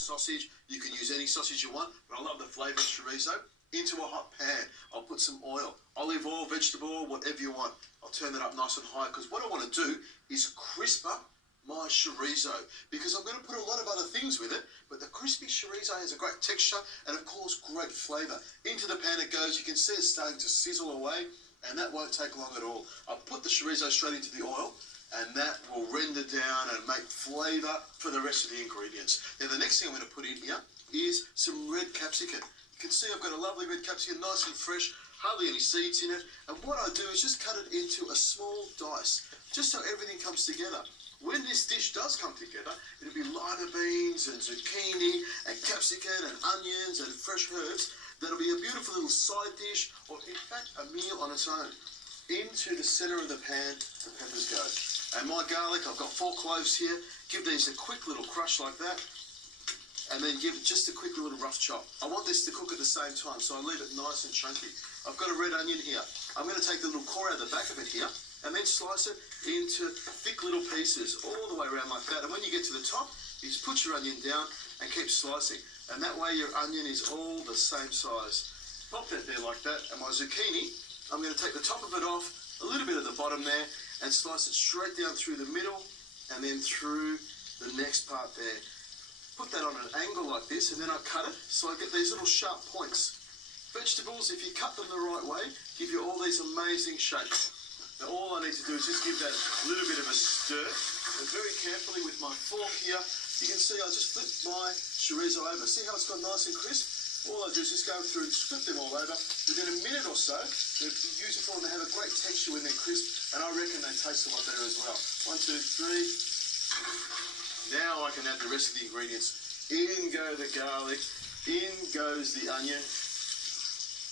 sausage. You can use any sausage you want, but I love the flavour of chorizo. Into a hot pan, I'll put some oil, olive oil, vegetable oil, whatever you want. I'll turn that up nice and high because what I want to do is crisp up my chorizo because I'm going to put a lot of other things with it, but the crispy chorizo has a great texture and of course great flavour. Into the pan it goes. You can see it's starting to sizzle away and that won't take long at all. I'll put the chorizo straight into the oil and that will render down and make flavour for the rest of the ingredients. Now the next thing I'm going to put in here is some red capsicum. You can see I've got a lovely red capsicum, nice and fresh, hardly any seeds in it. And what I do is just cut it into a small dice, just so everything comes together. When this dish does come together, it'll be lima beans and zucchini and capsicum and onions and fresh herbs. That'll be a beautiful little side dish, or in fact a meal on its own. Into the centre of the pan, the peppers go. And my garlic, I've got 4 cloves here. Give these a quick little crush like that. And then give it just a quick little rough chop. I want this to cook at the same time, so I leave it nice and chunky. I've got a red onion here. I'm going to take the little core out of the back of it here, and then slice it into thick little pieces all the way around like that. And when you get to the top, you just put your onion down and keep slicing. And that way your onion is all the same size. Pop that there like that. And my zucchini, I'm going to take the top of it off, a little bit at the bottom there, and slice it straight down through the middle and then through the next part there. Put that on an angle like this, and then I cut it so I get these little sharp points. Vegetables, if you cut them the right way, give you all these amazing shapes. Now all I need to do is just give that a little bit of a stir, and very carefully with my fork here, you can see I just flip my chorizo over. See how it's got nice and crisp? All I do is just go through and flip them all over. Within a minute or so, they're beautiful and they have a great texture when they're crisp, and I reckon they taste a lot better as well. 1, 2, 3. Now I can add the rest of the ingredients. In go the garlic, in goes the onion.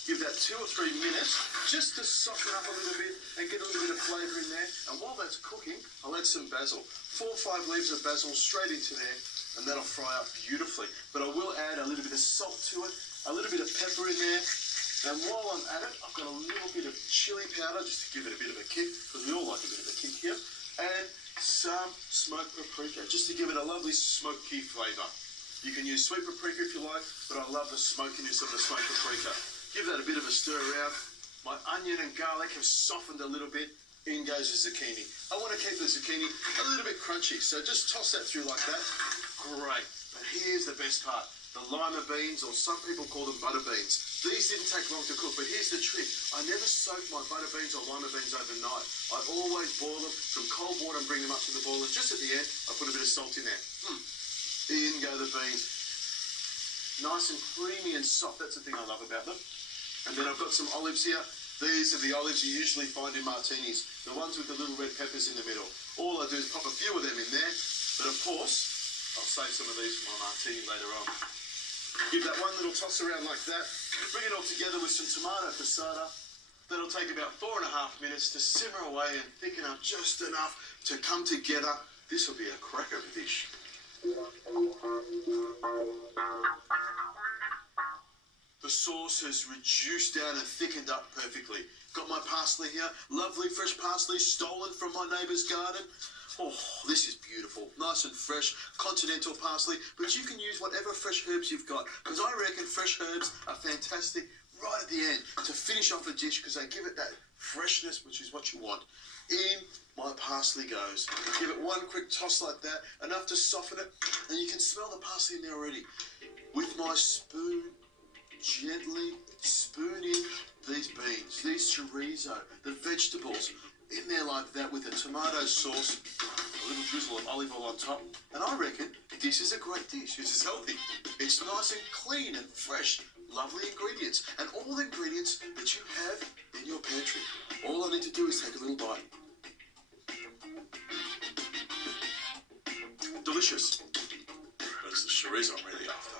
Give that 2 or 3 minutes just to soften up a little bit and get a little bit of flavour in there. And while that's cooking, I'll add some basil. 4 or 5 leaves of basil straight into there, and that'll fry up beautifully. But I will add a little bit of salt to it, a little bit of pepper in there. And while I'm at it, I've got a little bit of chili powder just to give it a bit of a kick, because we all like a bit of a kick here. And some smoked paprika, just to give it a lovely smoky flavour. You can use sweet paprika if you like, but I love the smokiness of the smoked paprika. Give that a bit of a stir around. My onion and garlic have softened a little bit. In goes the zucchini. I want to keep the zucchini a little bit crunchy, so just toss that through like that. Great. But here's the best part. The lima beans, or some people call them butter beans. These didn't take long to cook, but here's the trick. I never soak my butter beans or lima beans overnight. I always boil them from cold water and bring them up to the boil, and just at the end, I put a bit of salt in there. In go the beans. Nice and creamy and soft. That's the thing I love about them. And then I've got some olives here. These are the olives you usually find in martinis, the ones with the little red peppers in the middle. All I do is pop a few of them in there, but of course, I'll save some of these for my martini later on. Give that one little toss around like that. Bring it all together with some tomato passata. That'll take about 4.5 minutes to simmer away and thicken up just enough to come together. This will be a cracker of a dish. The sauce has reduced down and thickened up perfectly. Got my parsley here, lovely fresh parsley stolen from my neighbour's garden. Oh, this is beautiful, nice and fresh, continental parsley, but you can use whatever fresh herbs you've got, because I reckon fresh herbs are fantastic right at the end to finish off a dish, because they give it that freshness, which is what you want. In my parsley goes. Give it one quick toss like that, enough to soften it, and you can smell the parsley in there already. With my spoon, gently spoon in these beans, these chorizo, the vegetables, in there like that with a tomato sauce, a little drizzle of olive oil on top, and I reckon this is a great dish. This is healthy. It's nice and clean and fresh, lovely ingredients, and all the ingredients that you have in your pantry. All I need to do is take a little bite. Delicious. But it's the chorizo I'm really after.